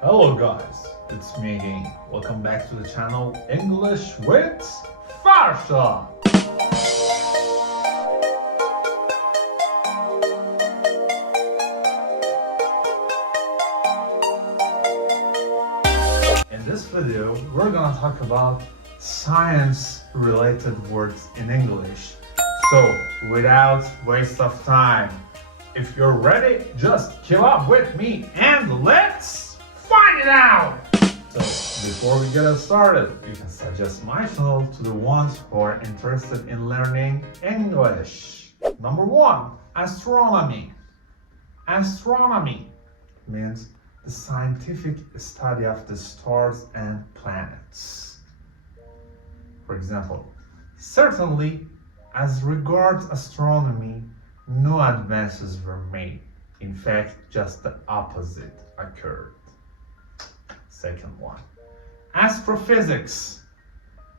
Hello guys, it's me again. Welcome back to the channel English with Farsha. In this video, we're gonna talk about science-related words in English. So, without waste of time, if you're ready, just keep up with me and let's find it out! So, before we get started, you can suggest my channel to the ones who are interested in learning English. Number 1, astronomy. Astronomy means the scientific study of the stars and planets. For example, certainly, as regards astronomy, no advances were made. In fact, just the opposite occurred. Second one, astrophysics.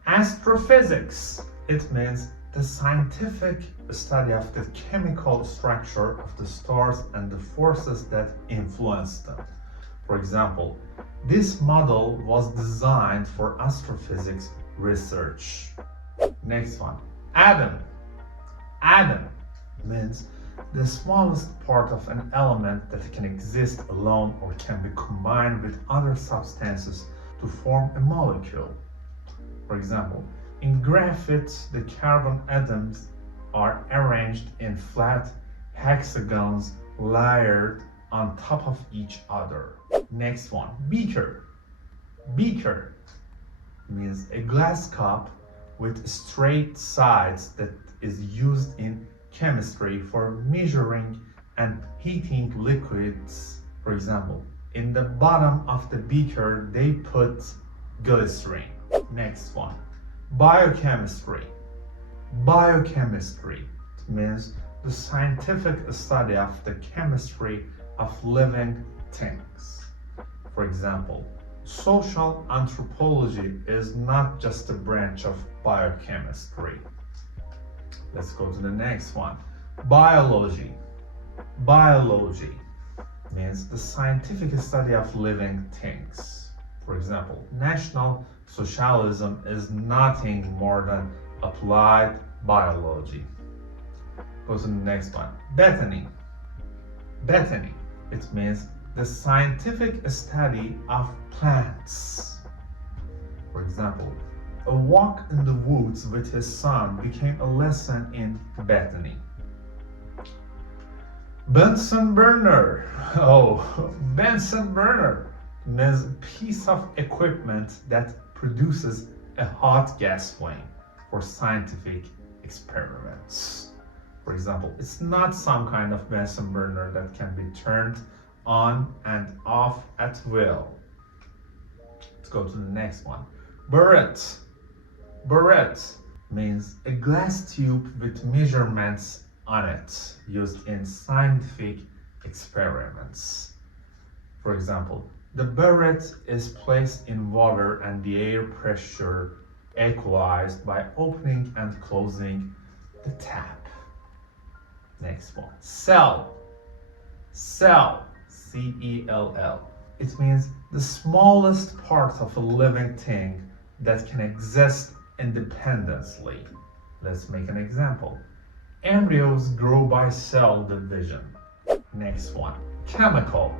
Astrophysics, it means the scientific study of the chemical structure of the stars and the forces that influence them. For example, this model was designed for astrophysics research. Next one, atom. Atom means the smallest part of an element that can exist alone or can be combined with other substances to form a molecule. For example, in graphite, the carbon atoms are arranged in flat hexagons layered on top of each other. Next one, beaker. Beaker means a glass cup with straight sides that is used in chemistry for measuring and heating liquids. For example, in the bottom of the beaker they put glycerin. Next one, biochemistry. Biochemistry means the scientific study of the chemistry of living things. For example, social anthropology is not just a branch of biochemistry. Let's go to the next one. Biology. Biology means the scientific study of living things. For example, National Socialism is nothing more than applied biology. Go to the next one. Botany. Botany. It means the scientific study of plants. For example, a walk in the woods with his son became a lesson in botany. Bunsen burner. Oh, Bunsen burner means a piece of equipment that produces a hot gas flame for scientific experiments. For example, it's not some kind of Bunsen burner that can be turned on and off at will. Let's go to the next one. Burette. Burette means a glass tube with measurements on it used in scientific experiments. For example, the burette is placed in water and the air pressure equalized by opening and closing the tap. Next one, cell. Cell, C-E-L-L. It means the smallest part of a living thing that can exist independently. Let's make an example. Embryos grow by cell division. Next one, chemical.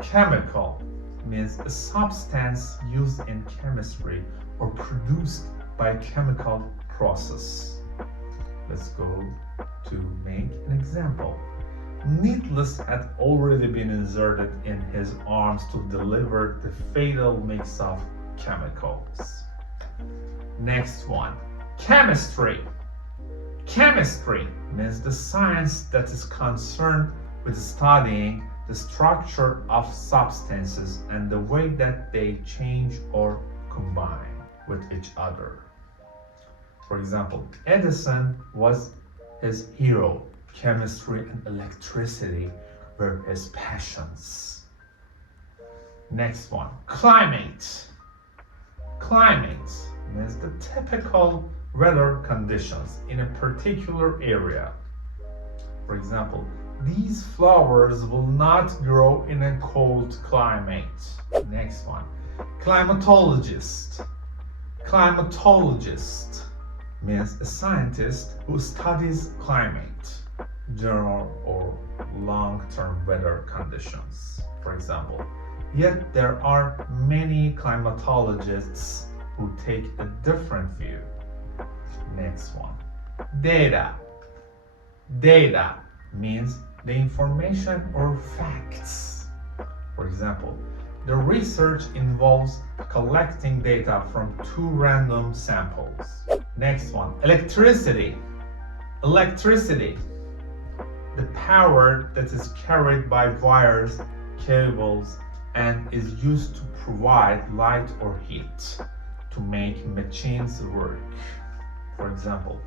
Chemical means a substance used in chemistry or produced by a chemical process. Let's go to make an example. Needles had already been inserted in his arms to deliver the fatal mix of chemicals. Next one, chemistry. Chemistry means the science that is concerned with studying the structure of substances and the way that they change or combine with each other. For example, Edison was his hero. Chemistry and electricity were his passions. Next one, climate. Climate means the typical weather conditions in a particular area. For example, These flowers will not grow in a cold climate. Next one. Climatologist. Climatologist means a scientist who studies climate, general or long-term weather conditions, for example. Yet there are many climatologists who take a different view. Next one. Data. Data means the information or facts. For example, the research involves collecting data from 2 random samples. Next one. Electricity. Electricity. The power that is carried by wires, cables, and is used to provide light or heat to make machines work. For example,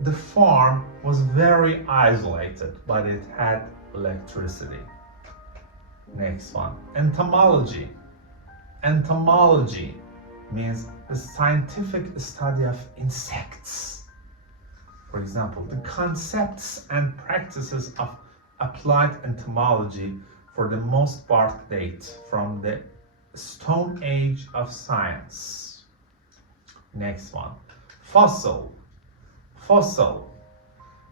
the farm was very isolated, but it had electricity. Next one. Entomology. Entomology means the scientific study of insects. For example, the concepts and practices of applied entomology for the most part date from the Stone Age of science. Next one. Fossil. Fossil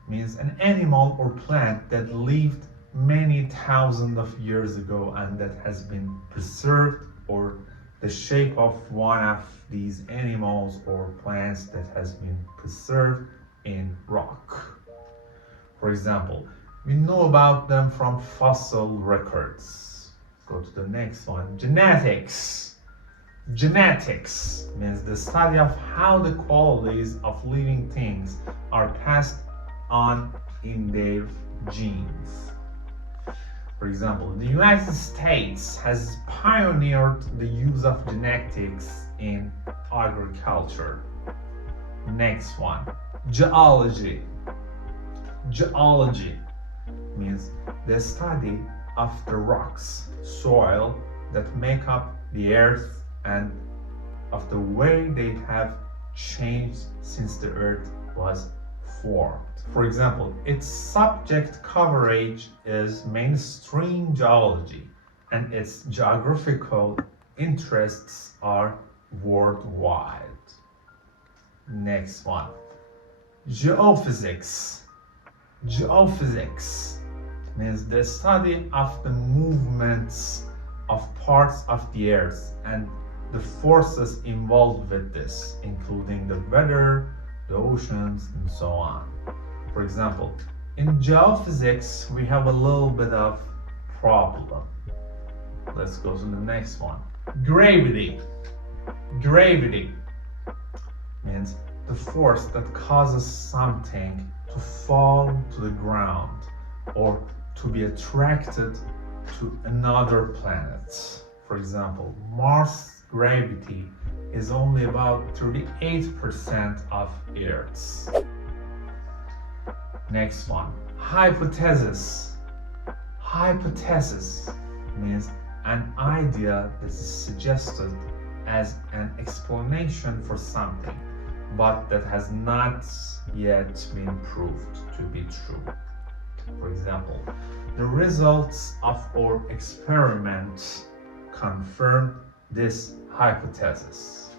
means an animal or plant that lived many thousands of years ago and that has been preserved, or the shape of one of these animals or plants that has been preserved in rock. For example, we know about them from fossil records. Go to the next one. Genetics. Genetics means the study of how the qualities of living things are passed on in their genes. For example, the United States has pioneered the use of genetics in agriculture. Next one. Geology. Geology means the study of the rocks, soil that make up the earth and of the way they have changed since the earth was formed. For example, its subject coverage is mainstream geology and its geographical interests are worldwide. Next one. Geophysics. Geophysics means the study of the movements of parts of the earth and the forces involved with this, including the weather, the oceans, and so on. For example, in geophysics, we have a little bit of problem. Let's go to the next one. Gravity. Gravity means the force that causes something to fall to the ground or to be attracted to another planet. For example, Mars' gravity is only about 38% of Earth's. Next one. Hypothesis. Hypothesis means an idea that is suggested as an explanation for something, but that has not yet been proved to be true. For example, the results of our experiment confirm this hypothesis.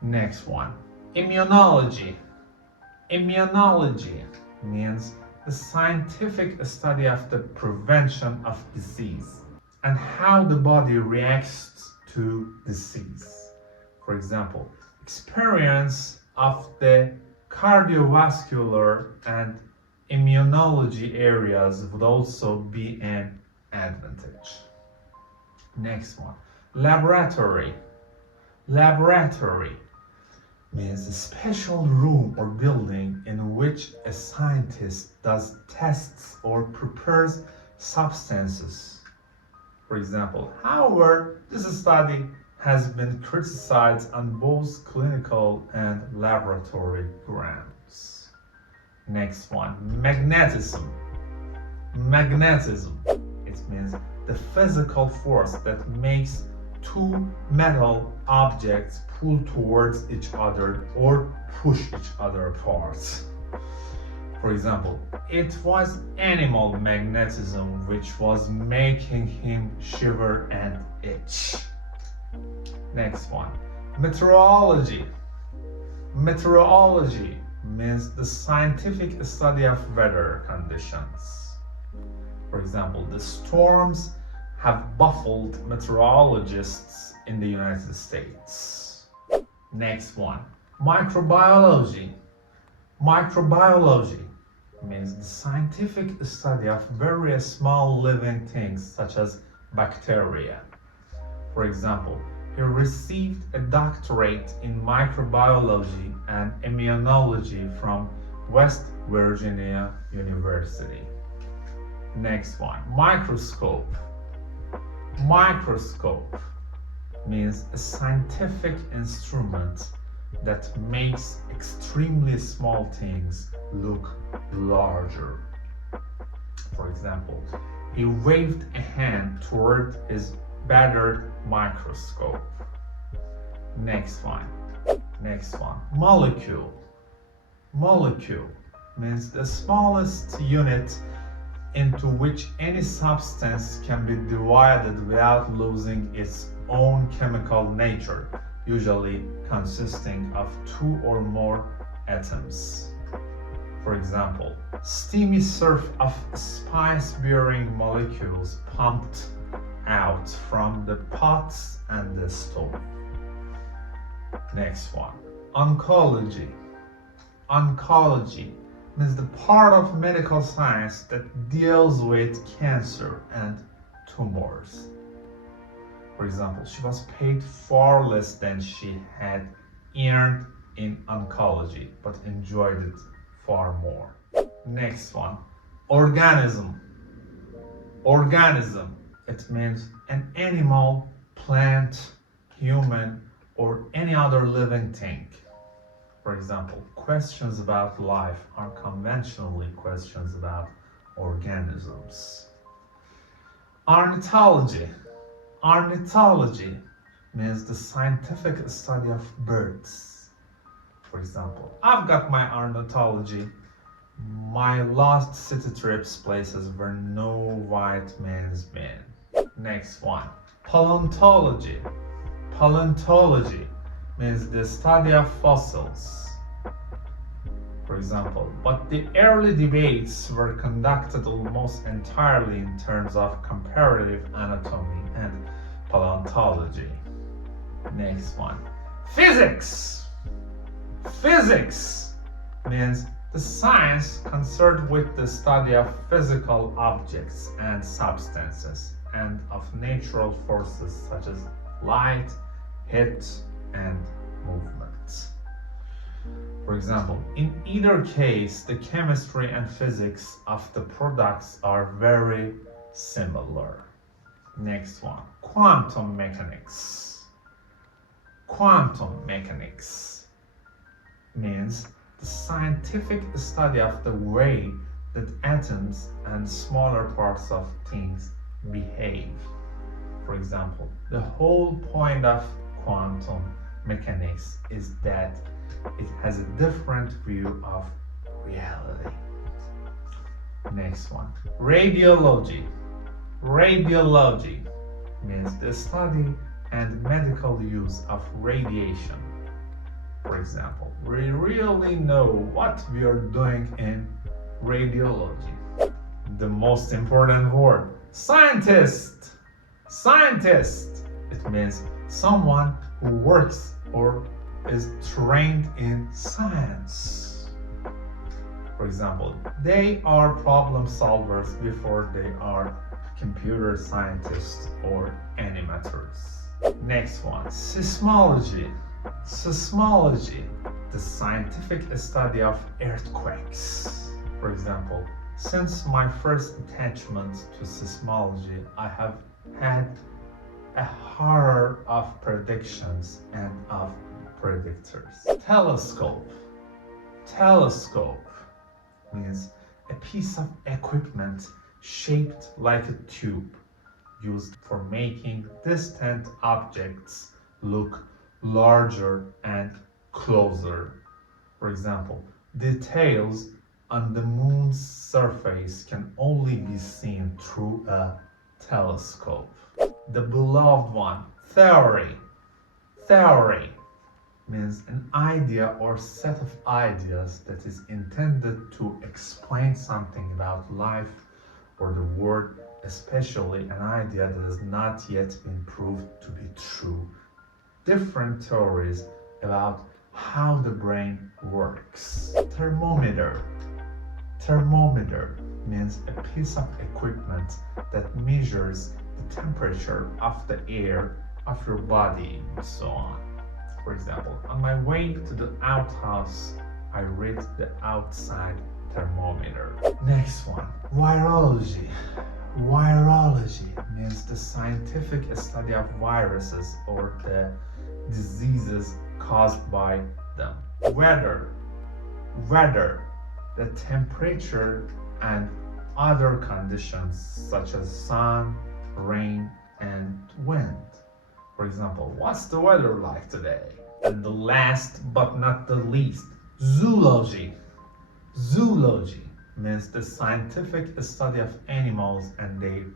Next one. Immunology. Immunology means the scientific study of the prevention of disease and how the body reacts to disease. For example, experience of the cardiovascular and immunology areas would also be an advantage. Next one. Laboratory. Laboratory means a special room or building in which a scientist does tests or prepares substances. For example, however, this study has been criticized on both clinical and laboratory grounds. Next one. Magnetism. Magnetism. It means the physical force that makes two metal objects pull towards each other or push each other apart. For example, it was animal magnetism which was making him shiver and itch. Next one, meteorology. Meteorology means the scientific study of weather conditions. For example, the storms have baffled meteorologists in the United States. Next one, microbiology. Microbiology means the scientific study of various small living things such as bacteria. For example, he received a doctorate in microbiology and immunology from West Virginia University. Next one, microscope. Microscope means a scientific instrument that makes extremely small things look larger. For example, he waved a hand toward his battered microscope. Next one, molecule. Molecule means the smallest unit into which any substance can be divided without losing its own chemical nature, usually consisting of two or more atoms. For example, steamy surf of spice-bearing molecules pumped out from the pots and the stove. Next one, oncology. Oncology means the part of medical science that deals with cancer and tumors. For example, she was paid far less than she had earned in oncology, but enjoyed it far more. Next one, organism. Organism, it means an animal, plant, human, or any other living thing. For example, questions about life are conventionally questions about organisms. Ornithology. Ornithology means the scientific study of birds. For example, I've got my ornithology. My lost city trips places where no white man's been. Next one, paleontology. Paleontology means the study of fossils. For example, but the early debates were conducted almost entirely in terms of comparative anatomy and paleontology. Next one, physics. Physics means the science concerned with the study of physical objects and substances and of natural forces such as light, heat, and movement. For example, in either case, the chemistry and physics of the products are very similar. Next one, quantum mechanics. Quantum mechanics means the scientific study of the way that atoms and smaller parts of things behave. For example, the whole point of quantum mechanics is that it has a different view of reality. Next one, radiology. Radiology means the study and medical use of radiation. For example, we really know what we are doing in radiology. The most important word, scientist. Scientist. It means someone who works or is trained in science. For example, they are problem solvers before they are computer scientists or animators. Next one, seismology. Seismology, the scientific study of earthquakes. For example, since my first attachment to seismology, I have had a horror of predictions and of predictors. Telescope. Telescope means a piece of equipment shaped like a tube used for making distant objects look larger and closer. For example, details on the moon's surface can only be seen through a telescope. The beloved one, theory. Theory means an idea or set of ideas that is intended to explain something about life or the world, especially an idea that has not yet been proved to be true. Different theories about how the brain works. Thermometer. Thermometer means a piece of equipment that measures the temperature of the air of your body and so on. For example, on my way to the outhouse, I read the outside thermometer. Next one, virology. Virology means the scientific study of viruses or the diseases caused by them. Weather. Weather, the temperature and other conditions such as sun, rain, and wind. For example, what's the weather like today? And the last but not the least, zoology. Zoology means the scientific study of animals and their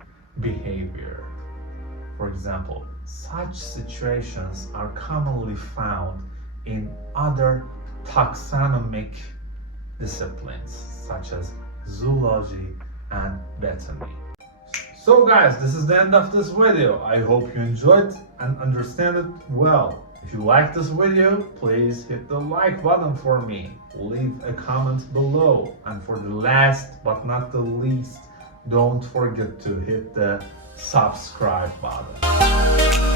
behavior. For example, such situations are commonly found in other taxonomic disciplines such as zoology and botany. So guys, this is the end of this video. I hope you enjoyed and understand it well. If you like this video, please hit the like button for me. Leave a comment below. And for the last but not the least, don't forget to hit the subscribe button.